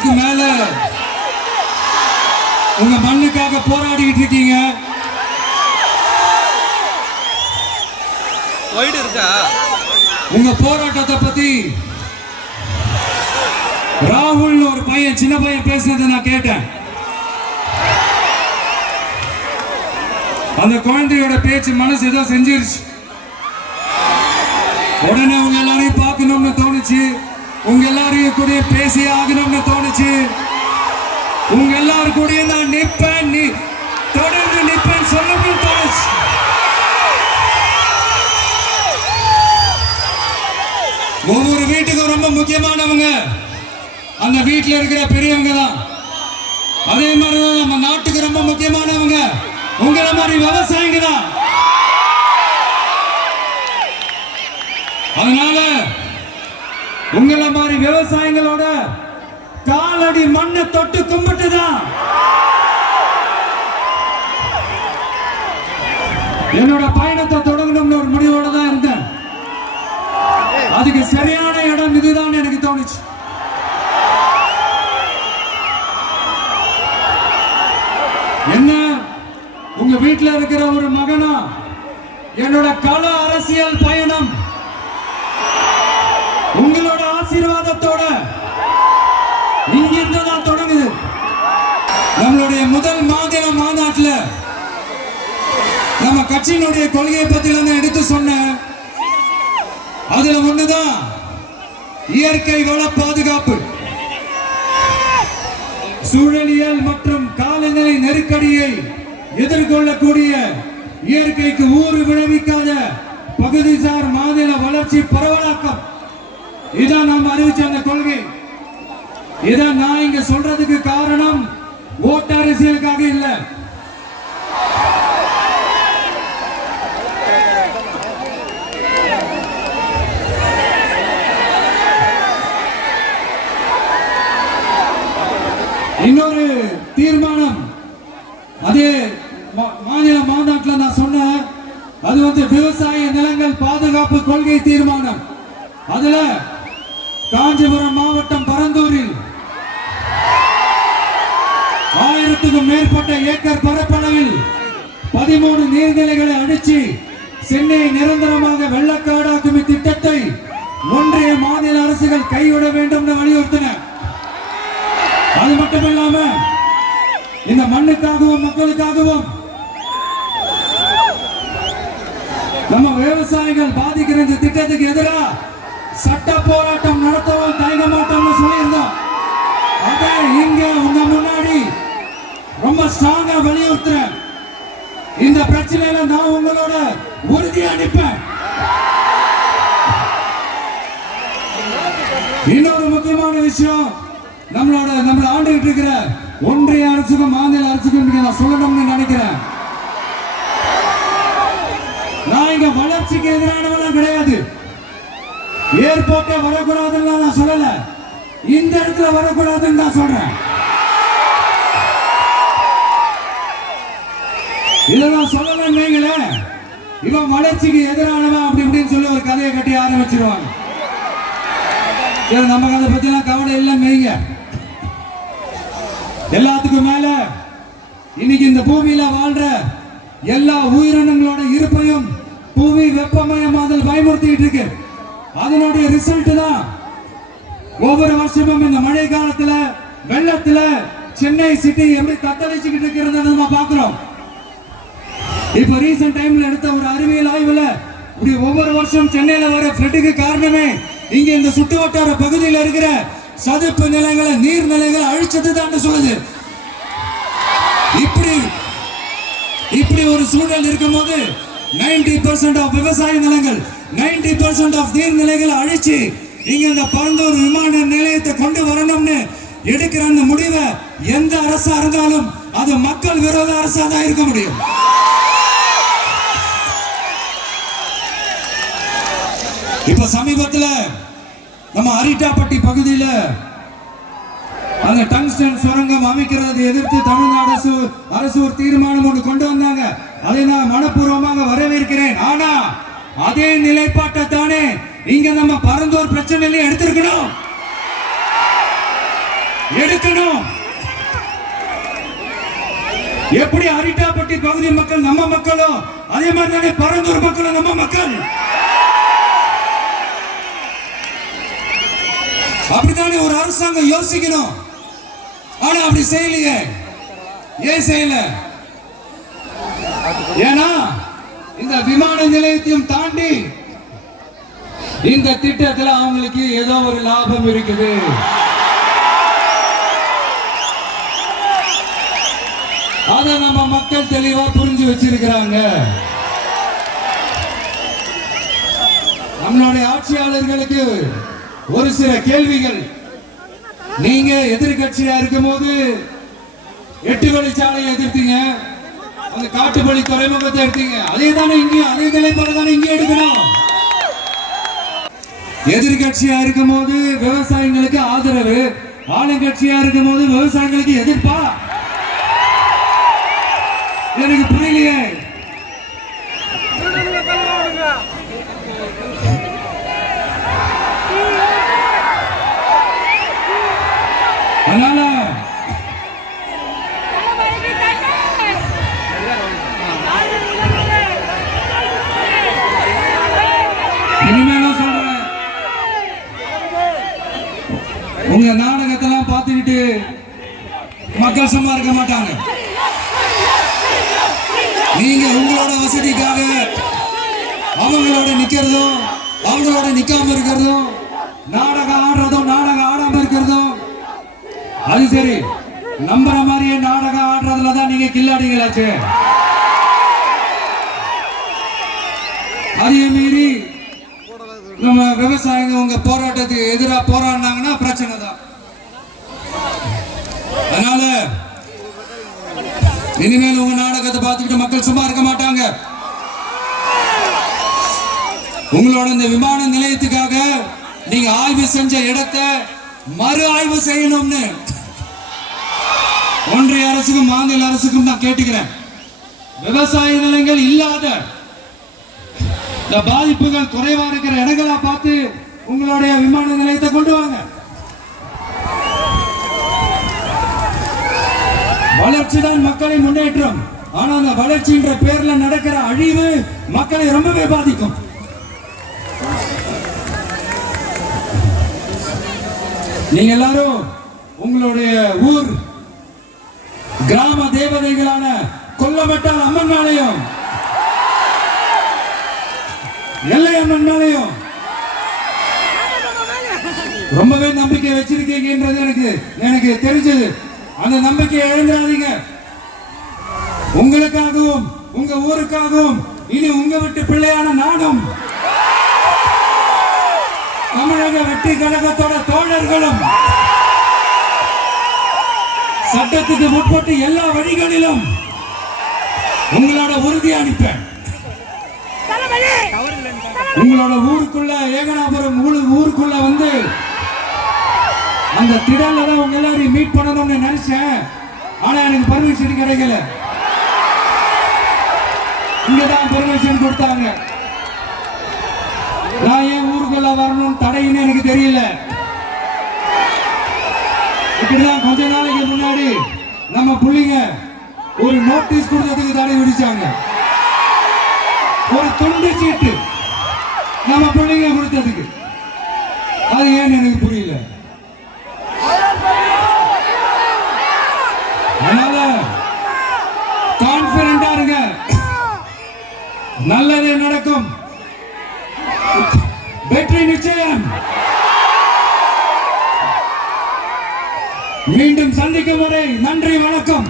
நாளுக்கு மேல உங்க மண்ணுக்காக போராடிட்டு இருக்கீங்க. உங்க போராட்டத்தை பத்தி ராகுல் ஒரு பையன், சின்ன பையன் பேசுனதை நான் கேட்டேன். அந்த குழந்தையோட பேச்சு மனசு ஏதோ செஞ்சிருச்சு. உடனே உங்க எல்லாரையும் பார்க்கணும்னு தோணுச்சு, உங்க எல்லாரையும் கூட பேசி ஆகணும்னு தோணுச்சு. உங்க எல்லாரும் கூட நான் நிப்பேன், நீ தொடர்ந்து நிப்பேன் சொல்லணும்னு தோணுச்சு. ஒவ்வொரு வீட்டுக்கும் ரொம்ப முக்கியமானவங்க அந்த வீட்டில் இருக்கிற பெரியவங்க தான். அதே மாதிரிதான் நம்ம நாட்டுக்கு ரொம்ப முக்கியமானவங்க உங்களை மாதிரி விவசாயிங்க தான். அதனால உங்களை மாதிரி விவசாயிகளோட காலடி மண்ணை தொட்டு கும்பிட்டுதான் என்னோட பயணத்தை தொடங்கணும்னு ஒரு முடிவோட தான் இருந்தேன். அதுக்கு சரியான இடம் இதுதான் எனக்கு தோணுச்சு. என்ன உங்க வீட்டில் இருக்கிற ஒரு மகனா என்னோட கள அரசியல் பயணம் உங்களோட ஆசீர்வாதத்தோட இங்கிருந்து தான் தொடங்குது. நம்மளுடைய முதல் மாநில மாநாட்டில் நம்ம கட்சியினுடைய கொள்கையை பத்தி எடுத்து சொன்ன அதுல ஒண்ணுதான் இயற்கை வள பாதுகாப்பு. சூழலியல் மற்றும் காலநிலை நெருக்கடியை எதிர்கொள்ளக்கூடிய இயற்கைக்கு ஊறு விளைவிக்காத பகுதிசார் மாநில வளர்ச்சி பரவலாக்கம். இதான் நாம் அறிவிச்ச அந்த கொள்கை. இதான் நான் இங்க சொல்றதுக்கு காரணம் ஓட்டு அரசியலுக்காக இல்ல. இன்னொரு தீர்மானம் அதே மாநில மாநாட்டில் நான் சொன்னேன். அது விவசாய நிலங்கள் பாதுகாப்பு கொள்கை தீர்மானம். அதுல காஞ்சிபுரம் மாவட்டம் பரந்தூரில் 1000க்கும் மேற்பட்ட ஏக்கர் பரப்பளவில் 13 நீர்நிலைகளை அடிச்சு சென்னையை நிரந்தரமாக வெள்ளக்காடாக்கும் இத்திட்டத்தை ஒன்றிய மாநில அரசுகள் கைவிட வேண்டும் என்று வலியுறுத்தின. அது மட்டுமில்லாம இந்த மண்ணுக்காகவும் மக்களுக்காகவும் நம்ம விவசாயிகள் பாதிக்கிற இந்த திட்டத்துக்கு எதிராக சட்ட போராட்டம் நடத்தவும் தயங்க மாட்டோம்னு சொல்லியிருந்தோம். அதை இங்க உங்க முன்னாடி ரொம்ப ஸ்ட்ராங்கா வலியுறுத்துறேன். இந்த பிரச்சனையில நான் உங்களோட உறுதி அளிப்பேன். இன்னொரு முக்கியமான விஷயம், நம்மள ஆண்டுகிட்டு இருக்கிற ஒன்றிய அரசுக்கும் மாநில அரசுக்கும் நான் சொல்லணும்னு நினைக்கிறேன். நான் இங்க வளர்ச்சிக்கு எதிரானவெல்லாம் கிடையாது. ஏர்போர்ட்டே வரக்கூடாதுன்னு நான் சொல்லல, இந்த இடத்துல வரக்கூடாதுன்னு நான் சொல்றேன். இதை நான் சொல்லலன்னு வைங்களேன், இவன் வளர்ச்சிக்கு எதிரானவன் அப்படி இப்படின்னு சொல்லி ஒரு கதையை கட்டி ஆரம்பிச்சிருவாங்க. சரி, நமக்கு அதை பத்திலாம் கவலை இல்லைன்னு வைங்க. எல்லாத்துக்கும் மேல இன்னைக்கு இந்த பூமியில வாழ்ற எல்லா உயிரினங்களோட இருப்பையும் புவி வெப்பமயமாதல் பயமுறுத்திட்டு இருக்கு. அதனுடைய ரிசல்ட் தான் ஒவ்வொரு வருஷமும் இந்த மழை காலத்துல வெள்ளத்துல சென்னை சிட்டி எப்படி தத்தளிச்சுக்கிட்டு இருக்கிறத நம்ம பாக்குறோம். இப்ப ரீசன்ட் டைம்ல எடுத்த ஒரு அறிவியல் ஆய்வுல இப்படி ஒவ்வொரு வருஷம் சென்னையில வர ஃப்ளட்டுக்கு காரணமே இங்க இந்த சுற்று வட்டார பகுதியில் இருக்கிற சதுப்பு நிலங்களை நீர்நிலைகளை அழிச்சது தான் சொல்லுது. இப்படி ஒரு சூழல் இருக்கும் போது 90% ஆஃப் விவசாய நிலங்கள் 90% ஆஃப் நீர்நிலைகளை அழிச்சு இங்க இந்த பரந்தூர் விமான நிலையத்தை கொண்டு வரணும்னு எடுக்கிற அந்த முடிவை எந்த அரசா இருந்தாலும் அது மக்கள் விரோத அரசா தான் இருக்க முடியும். இப்ப சமீபத்துல நம்ம அரிட்டாப்பட்டி பகுதியில அந்த டங்ஸ்டன் சுரங்கம் அமைக்கிறதை எதிர்த்து தமிழ்நாடு அரசு ஒரு தீர்மானம் ஒன்று கொண்டு வந்தாங்க. அதை நான் மனப்பூர்வமாக வரவேற்கிறேன். ஆனா அதே நிலைப்பாட்டை தானே இங்க நம்ம பரந்தூர் பிரச்சனையில எடுத்திருக்கணும். எடுக்கணும். எப்படி அரிட்டாப்பட்டி பகுதி மக்கள் நம்ம மக்களும், அதே மாதிரி தானே பரந்தூர் மக்களும் நம்ம மக்கள். அப்படித்தானே ஒரு அரசாங்கம் யோசிக்கணும். ஆனா அப்படி செய்யலையே. ஏன் செய்யல? ஏன்னா இந்த விமான நிலையத்தையும் தாண்டி இந்த திட்டத்தில் அவங்களுக்கு ஏதோ ஒரு லாபம் இருக்குது. அதை நம்ம மக்கள் தெளிவா புரிஞ்சு வச்சிருக்கிறாங்க. நம்மளுடைய ஆட்சியாளர்களுக்கு ஒரு சில கேள்விகள். நீங்க எதிர்கட்சியா இருக்கும் போது 8 வழிச்சாலையை எதிர்த்தீங்க, அந்த காட்டுப்பள்ளி துறைமுகத்தை எடுத்தீங்க. அதே தானே இங்கேயும், அதே நிலைப்பாடு தானே இங்கே எடுக்கணும். எதிர்கட்சியா இருக்கும் போது விவசாயிகளுக்கு ஆதரவு, ஆளுங்கட்சியா இருக்கும் போது விவசாயிகளுக்கு எதிர்ப்பா? எனக்கு புரியலையே. அதனால இனிமேலும் சொல்றேன், உங்க நாடகத்தெல்லாம் பார்த்துக்கிட்டு மக்கள் சும்மா இருக்க மாட்டாங்க. நீங்க உங்களோட வசதிக்காக அவங்களோட நிக்கிறதும், அவங்களோட நிக்காம இருக்கிறதும், நாடகம் ஆடுறதும், நாடகம் ஆடாம இருக்கிறதும், அது சரி. நம்புற மாதிரியே நாடகம் ஆடுறதுல தான் நீங்க கில்லாடிகளாச்சு. அதே மீறி நம்ம விவசாயிங்க உங்க போராட்டத்துக்கு எதிராக போராடினாங்கன்னா பிரச்சனை தான். அதனால இனிமேல் உங்க நாடகத்தை பார்த்துக்கிட்டு மக்கள் சும்மா இருக்க மாட்டாங்க. உங்களோட இந்த விமான நிலையத்துக்காக நீங்க ஆய்வு செஞ்ச இடத்தை மறு ஆய்வு செய்யணும்னு ஒன்றிய அரசுக்கும் மாநில அரசுக்கும் நான் கேட்டுக்கிறேன். விவசாய நிலங்கள் இல்லாத இந்த பாதிப்புகள் குறைவா இருக்கிற இடங்களா பார்த்து உங்களுடைய விமான நிலையத்தை கொண்டு வாங்க. வளர்ச்சி தான் மக்களின் முன்னேற்றம். ஆனா அந்த வளர்ச்சின்ற பேர்ல நடக்கிற அழிவு மக்களை ரொம்பவே பாதிக்கும். நீங்க எல்லாரும் உங்களுடைய ஊர் கிராம தேவதைகளான கொல்லமட்டால் அம்மன் மேலையும் எல்லை அம்மன் மேலையும் ரொம்பவே நம்பிக்கை வச்சிருக்கீங்கன்றது எனக்கு தெரிஞ்சது. அந்த நம்பிக்கையை இழந்துடாதீங்க. உங்களுக்காகவும் உங்க ஊருக்காகவும் இனி உங்க வீட்டு பிள்ளையான நாடும் தமிழக வெற்றி கழகத்தோட தோழர்களும் சட்டத்துக்கு முற்பட்டு எல்லா வழிகளிலும் உங்களோட உறுதி அளிப்பேன். உங்களோட ஊருக்குள்ள ஏகனாபுரம் ஊருக்குள்ள வந்து அந்த திடல்ல தான் உங்க எல்லாரையும் மீட் பண்ணணும்னு நினைச்சேன். ஆனா எனக்கு பர்மிஷன் கிடைக்கல. இங்கதான் பர்மிஷன் கொடுத்தாங்க. நான் ஏன் ஊருக்குள்ள வரணும் தடைன்னு எனக்கு தெரியல. இப்படிதான் கொஞ்ச நாளைக்கு முன்னாடி நம்ம புள்ளிங்க ஒரு நோட்டீஸ் கொடுத்ததுக்கு தடை விதிச்சாங்க. ஒரு துண்டு சீட்டு நம்ம பிள்ளைங்க கொடுத்ததுக்கு. அது ஏன்னு எனக்கு புரியல. அதனால கான்பிடண்டா இருங்க, நல்லதே நடக்கும், வெற்றி நிச்சயம். மீண்டும் சந்திக்கும் வரை நன்றி, வணக்கம்.